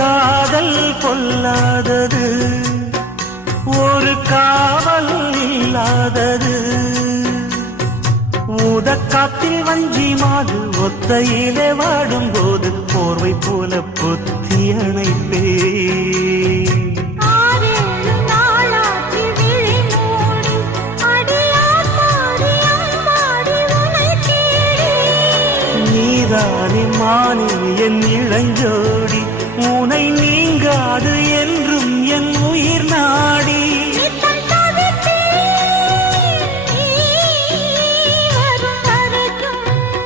காதல் பொல்லாதது, ஒரு காவல் இல்லாதது. ஊதக்காத்தில் வஞ்சி மாது ஒத்தையிலே வாடும் போது போர்வை போல பொத்தி அணைப்பே. நீதானே மானே என் இளஞ்சோடி, உனை நீங்காது என்றும் என் உயிர் நாடி.